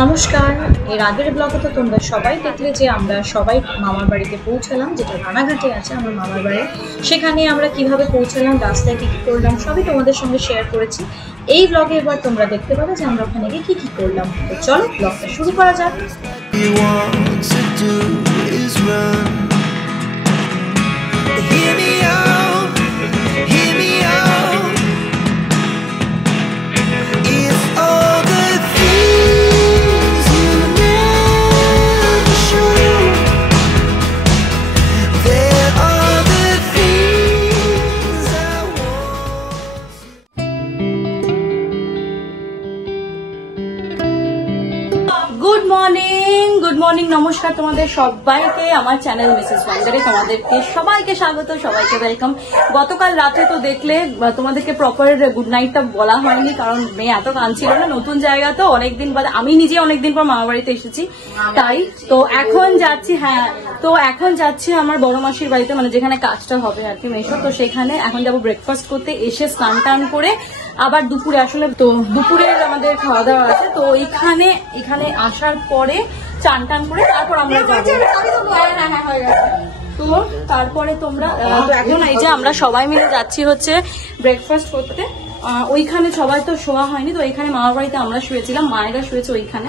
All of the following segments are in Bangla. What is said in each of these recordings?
নমস্কার। এর আগের ব্লগে তো তোমরা সবাই দেখলে যে আমরা সবাই মামার বাড়িতে পৌঁছালাম, যেটা রানাঘাটে আছে আমার মামার বাড়ি। সেখানে আমরা কিভাবে পৌঁছালাম, রাস্তায় কী কী করলাম সবই তোমাদের সঙ্গে শেয়ার করেছি। এই ব্লগে এবার তোমরা দেখতে পাবে যে আমরা ওখানে গিয়ে কী কী করলাম। তো চলো ব্লগটা শুরু করা যাক। গুড মর্নিং নমস্কার তোমাদের সবাইকে আমার চ্যানেল মিসেস ওয়ান্ডারে তোমাদেরকে সবাইকে স্বাগত, সবাইকে ওয়েলকাম। গতকাল রাতে তো দেখলে তোমাদেরকে প্রপার গুড নাইটটা বলা হয়নি, কারণ মেয়ে এত কাঁদছিল না। নতুন জায়গা তো অনেকদিন বাদে, আমি নিজে অনেকদিন পর মামা বাড়িতে এসেছি, তাই তো এখন যাচ্ছি। এখন যাচ্ছি আমার বড় মাসির বাড়িতে, মানে যেখানে কাজটা হবে আর কি মেশো। তো সেখানে এখন যাবো ব্রেকফাস্ট করতে, এসে স্নান টান করে আবার দুপুরে আসলে তো দুপুরে আমাদের খাওয়া দাওয়া আছে। তো এখানে আসার পরে চান টান করে তারপর আমরা যাবো। তো তারপরে তোমরা তো এখন এই যে আমরা সবাই মিলে যাচ্ছি হচ্ছে ব্রেকফাস্ট করতে। ওইখানে সবাই তো শোয়া হয়নি, তো এইখানে মামার বাড়িতে আমরা শুয়েছিলাম, মায়েরা শুয়েছে ওইখানে।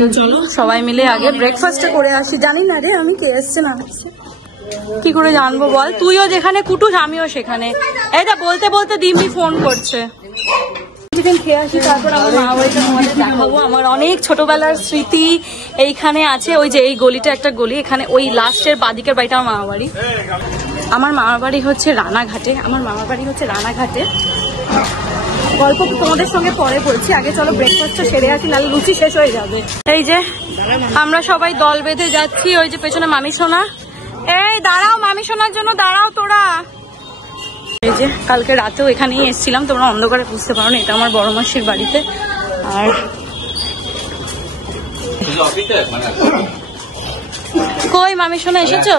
তো চলো সবাই মিলে আগে ব্রেকফাস্টটা করে আসি। জানি না রে আমি কে এসছে না কি করে জানবো বল? তুইও যেখানে কুটুস আমিও সেখানে। এইটা বলতে বলতে দিম্মি ফোন করছে। কিছুদিন খেয়ে আসি, তারপর আমার মা বাড়িতে তোমাদের দেখাবো। আমার অনেক ছোটবেলার স্মৃতি এইখানে আছে। ওই যে এই গলিটা একটা গলি, এখানে ওই লাস্টের বাদিকের বাড়িটা আমার মামা বাড়ি। আমার মামা বাড়ি হচ্ছে রানাঘাটে। গল্প তোমাদের সঙ্গে পরে বলছি, আগে চলো ব্রেকফাস্টটা সেরে আসি, নাহলে লুচি শেষ হয়ে যাবে। এই যে আমরা সবাই দল বেঁধে যাচ্ছি। ওই যে পেছনে মামি সোনা, এই দাঁড়াও মামি সোনার জন্য দাঁড়াও তোরা। এই যে কালকে রাতেও এখানেই এসেছিলাম, তোমরা অন্ধকারে বুঝতে পারো না, এটা আমার বড় মাসির বাড়িতে। আর কই মামি সোনা এসেছো?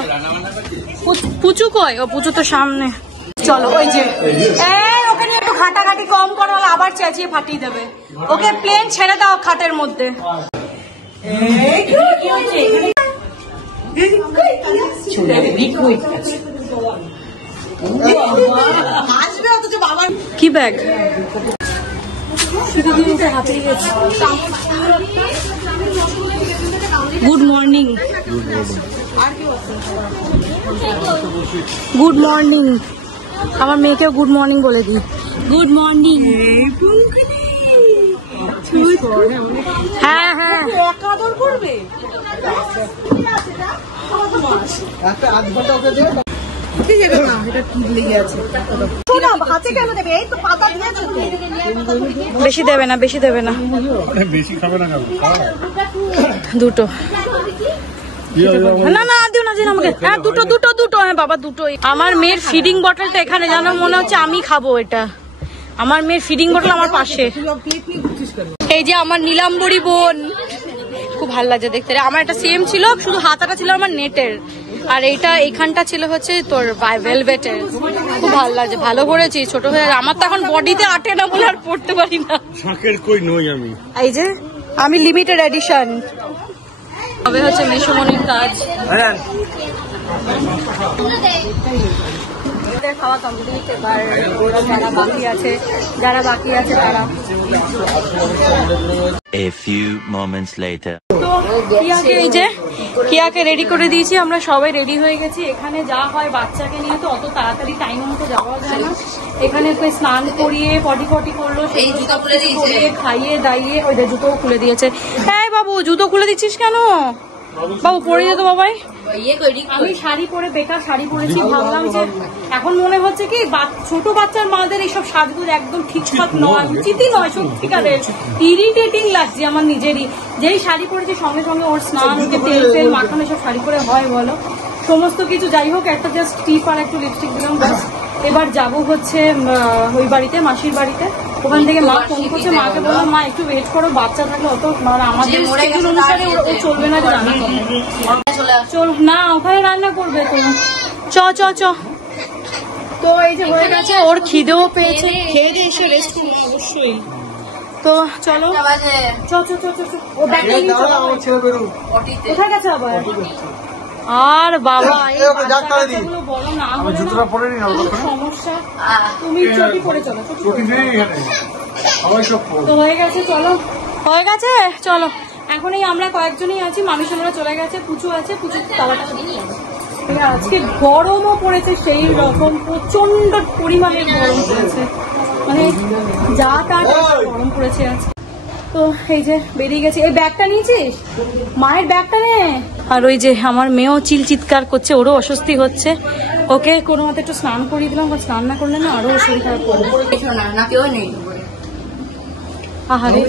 পুচু কই? ও পুচু তো সামনে। চলো ওই যে ওখানে একটু ঘাটাঘাটি কম করো, আবার চেঁচিয়ে ফাটিয়ে দেবে। ওকে প্লেন ছেড়ে দাও খাটের মধ্যে। কি bag? Good morning. Good morning. আমার মেয়েকেও গুড মর্নিং বলে দিই। Good morning. হ্যাঁ হ্যাঁ বেশি দেবে না, বেশি দেবে না, দুটো না না দিও না আমাকে। হ্যাঁ দুটো হ্যাঁ বাবা দুটোই। আমার মেয়ের ফিডিং বটলটা এখানে, জানো মনে হচ্ছে আমি খাবো এটা। আমার মেয়ের ফিডিং বটল আমার পাশে। এই যে আমার নীলাম্বরী বোন, খুব ভালো লাগছে দেখতে। আমার একটা সেম ছিল, শুধু হাতাটা ছিল আমার নেটের, আর এইটা এইখানটা ছিল হচ্ছে তোর ভেলভেটের। খুব ভালো লাগছে, ভালো করেছি। ছোট হয়ে আমার তো এখন বডিতে আটে না বলে আর পড়তে পারি না। এই যে আমি লিমিটেড এডিশন। তবে হচ্ছে মেশোমনির কাজ। খাওয়া কমপ্লিট। এবার যারা বাকি আছে তারা A few moments later. তো এই যে কিয়াকে রেডি করে দিয়েছি, আমরা সবাই রেডি হয়ে গেছি। এখানে যা হয় বাচ্চাকে নিয়ে তো অত তাড়াতাড়ি টাইম মতো যাওয়া যায় না। এখানে স্নান করিয়ে পটি করলো, সেই জুতো খুলে দিয়েছে, খাইয়ে দাইয়ে ওই যে জুতোও খুলে দিয়েছে। হ্যাঁ বাবু জুতো খুলে দিচ্ছিস কেন? বাবু পরে যেত বাবাই। আমি শাড়ি পরে বেকার শাড়ি পরেছি, ভাবলাম যে এখন মনে হচ্ছে কি ছোট বাচ্চার মাদের এইসব সাজগুজ একদম ঠিকঠাক নয়, উচিতই নয়, সত্যিকারের ইরিটেটিং লাগছে আমার নিজেরই। যেই শাড়ি পরেছি সঙ্গে সঙ্গে ওর স্নান, ওকে তেল তেল মাখানো, সব শাড়ি পরে হয় বলো? সমস্ত কিছু যাই হোক, একটা জাস্ট টিপ আর একটু লিপস্টিক দিলাম ব্যাস। এবার যাবো হচ্ছে ওই বাড়িতে, মাসির বাড়িতে। ওখান থেকে মা ফোন করছে, মাকে বললাম মা একটু ওয়েট করো, বাচ্চা থাকলে অত আমাদের শিডিউল অনুসারে ও চলবে না, চল না ওখানে রান্না করবে তো। চ তো এই যে হয়ে গেছে, ওর খিদেও পেয়েছে, খেয়ে দিয়ে এসে রেস্ট করবো অবশ্যই। তো চলো ও ব্যাগটা নিয়ে চলো। কোথায় গেছে আবার? আর বাবা এই বাচ্চাগুলো বড় না হলে না কি সমস্যা। তুমি চটি পরে চলো। তো হয়ে গেছে, চলো হয়ে গেছে, চলো এখন এই আমরা কয়েকজনই আছি, মামি সোনারা চলে গেছে, পুচু আছে, পুচু তালাটা দিয়ে যাবে। আজকে গরমও পড়েছে সেই রকম, প্রচন্ড পরিমাণে গরম পড়েছে, মানে যা তা গরম পড়েছে আজকে। তো এই যে বেরিয়ে গেছে। এই ব্যাগটা নিয়েছিস? মায়ের ব্যাগটা নে। আর ওই যে আমার মেয়েও চিৎকার করছে, ওরও অস্বস্তি হচ্ছে, ওকে কোনো মতে একটু স্নান করিয়ে দিলাম, স্নান না করলে না আরো শরীর খারাপ করবে। আহারে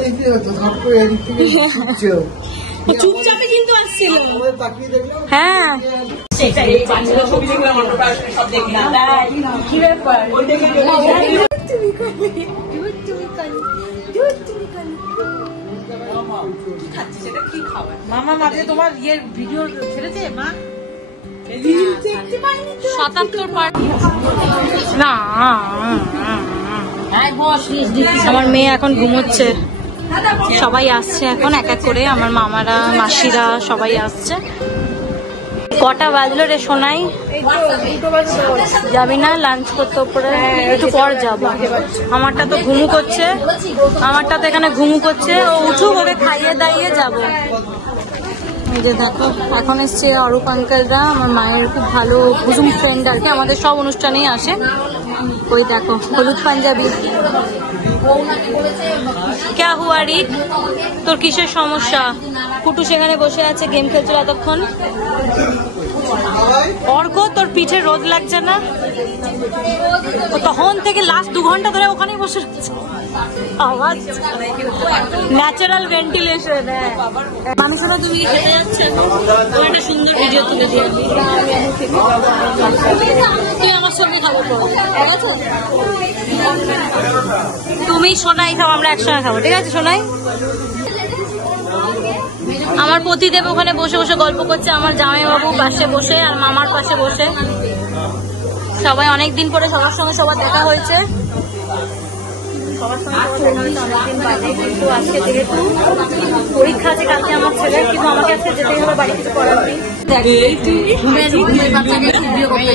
চুপচাপে কিন্তু আসছিল। হ্যাঁ কি ব্যাপার? মামা মাঝে তোমার ইয়ের ভিডিও ছেড়েছে মা ৭৭ পার্ট না। আমার মেয়ে এখন ঘুমোচ্ছে, সবাই আসছে এখন এক এক করে, আমার মামারা মাসিরা সবাই আসছে। কটা বাজলো রে সোনাই? যাবি না লাঞ্চ করতে? উপরে একটু পর যাবো। আমারটা তো ঘুমু করছে, আমারটা তো এখানে ঘুমু করছে, ও উঠুক, ওকে খাইয়ে দাইয়ে যাবো। এই যে দেখো এখন এসছে অরূপ আঙ্কেলরা, আমার মায়ের খুব ভালো বুজুম ফ্রেন্ড আর কি, আমাদের সব অনুষ্ঠানেই আসে। ওই দেখো হলুদ পাঞ্জাবি। ক্যা হুয়া রিক, তোর কিসের সমস্যা? কুটু সেখানে বসে আছে গেম খেলছিল এতক্ষণ। অর্ক তোর পিঠে রোদ লাগছে না? তখন থেকে লাস্ট 2 ঘন্টা ধরে ওখানেই বসে আছে, আওয়াজ ন্যাচারাল ভেন্টিলেশন। মামি সোনা তুমি হেঁটে যাচ্ছে, ও একটা সুন্দর ভিডিও তুলে দিয়ে তুই আমার সঙ্গে খাবো, ঠিক আছে? তুমি সোনাই খাও, আমরা একসঙ্গে খাবো, ঠিক আছে সোনাই? আমার পতিদেব ওখানে বসে বসে গল্প করছে, আমার জামাইবাবু পাশে বসে আর মামার পাশে বসে। সবাই অনেকদিন পরে সবার সঙ্গে সবার দেখা হয়েছে, সবার সঙ্গে অনেকদিন বাদে। কিন্তু আজকে যেহেতু পরীক্ষা আছে কালকে আমার ছেলের, কিন্তু আমাকে আজকে যেতেই হবে, বাড়ি কিছু করার নেই।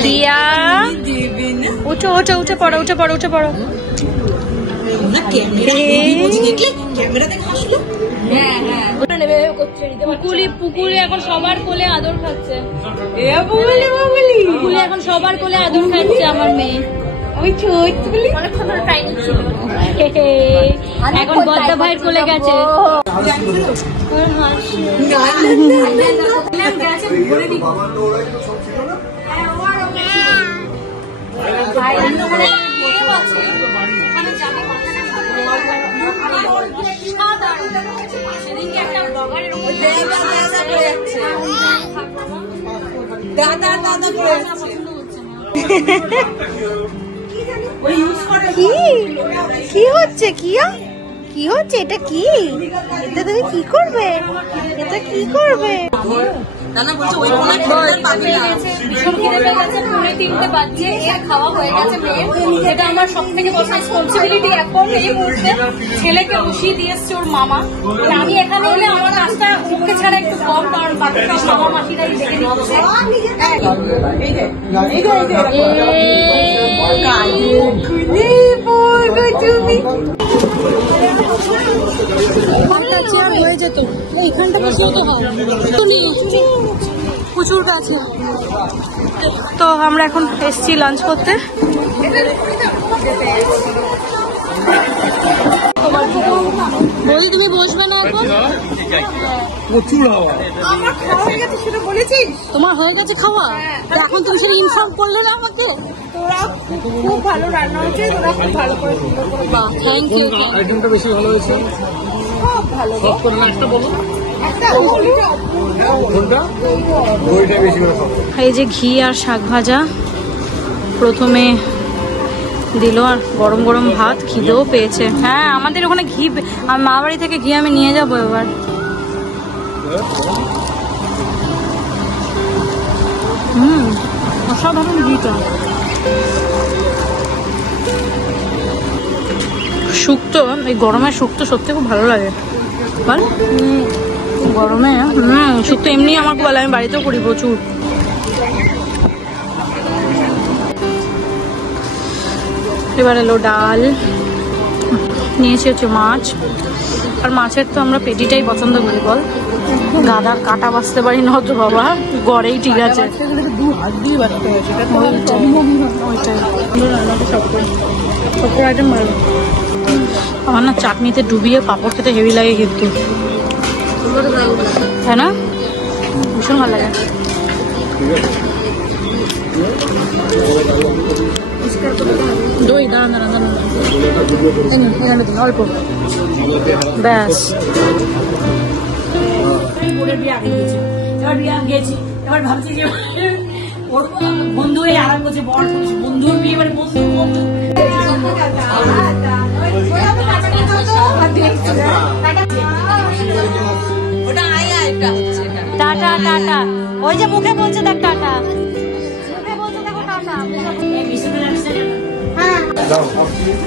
দিয়া উঠো উঠে উঠে পড়ো, উঠে পড়ো, উঠে পড়ো। পুকুলি এখন সবার কোলে আদর খাচ্ছে, পুকুলি এখন সবার কোলে আদর খাচ্ছে আমার মেয়ে। এখন বদ্দা ভাইয়ের কোলে গেছে। কি হচ্ছে? কি হচ্ছে? এটা কি? এটা তুমি কি করবে? এটা কি করবে? খাওয়া হয়ে গেছে মেয়ের, এটা আমার সব থেকে বড় রেসপন্সিবিলিটি। এখন এই মুহূর্তে ছেলেকে বসিয়ে দিয়ে এসছে ওর মামা। আমি এখানে এলে আমার নাস্তা ওকে ছাড়া একটু কম, কারণ বাকি সব মামা মাসিরাই দেখে দিচ্ছে। হয়ে যেত এইখানটা বসেও তো হয় প্রচুর কাছে। তো আমরা এখন এসছি লাঞ্চ করতে। বলি তুমি বসবে না এখন? প্রচুর হাওয়া। আমার খাওয়া হয়ে গেছে সেটা বলেছিস? তোমার হয়ে গেছে খাওয়া? এখন তুমি সেটা ইনফর্ম করলে না আমাকে? তোরা খুব ভালো রান্না হয়েছে, তোরা খুব ভালো করে সুন্দর করে। Thank you. আইটেমটা বেশি ভালো হয়েছে, খুব ভালো। সব করে একটা বলো, একটা দইটা বেশি করে খাও। এই যে ঘি আর শাক ভাজা প্রথমে দিল, আর গরম গরম ভাত, খিদেও পেয়েছে। হ্যাঁ আমাদের ওখানে ঘি, আমার মা বাড়ি থেকে ঘি আমি নিয়ে যাবো এবার। অসাধারণ ঘিটা। শুক্তো, এই গরমে শুক্তো সত্যি খুব ভালো লাগে বল। গরমে শুক্তো এমনি আমার খুব ভালো লাগে, আমি বাড়িতেও করি প্রচুর। এবার এলো ডাল, নিয়েছি হচ্ছে মাছ, আর মাছের তো আমরা পেটিটাই পছন্দ করি বল, গাদা কাটা বাঁচতে পারি না তো বাবা, গড়েই ঠিক আছে। আমার না চাটনিতে ডুবিয়ে পাঁপড় খেতে হেভি লাগে কিন্তু, তাই না? ভীষণ ভালো লাগে। দই দাঁড়ান দাঁড়ান দাঁড়ান, এখানে দিন অল্প ব্যাস। এবার ভাবছি যে বন্ধু আরাম করছে, বন্ধুর বিয়ে, এবার বন্ধু টাটা টাটা, ওই যে মুখে বলছে দেখ টাটা, মুখে বলছে দেখো টাটা।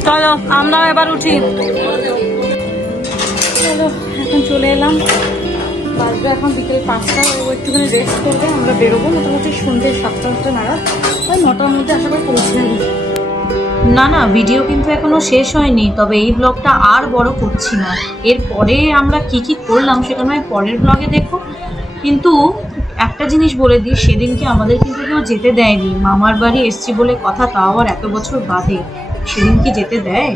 চলো আমরা এবার উঠি। চলো এখন চলে এলাম, বাজবে এখন বিকেল 5টা, ও একটুখানি রেস্ট করবে, আমরা বেরোবো মোটামুটি সন্ধ্যে 7টা নাগাদ, ওই 9টার মধ্যে আশা করে পৌঁছে যাবো। না না, ভিডিও কিন্তু এখনো শেষ হয়নি, তবে এই ব্লগটা আর বড় করছি না। এরপরে আমরা কি কি করলাম সেটা নয় পরের ব্লগে দেখো। কিন্তু একটা জিনিস বলে দিই, সেদিনকে আমাদের কিন্তু কেউ যেতে দেয়নি, মামার বাড়ি এসছি বলে কথা, তাও আবার এত বছর বাদে, সেদিন কি যেতে দেয়?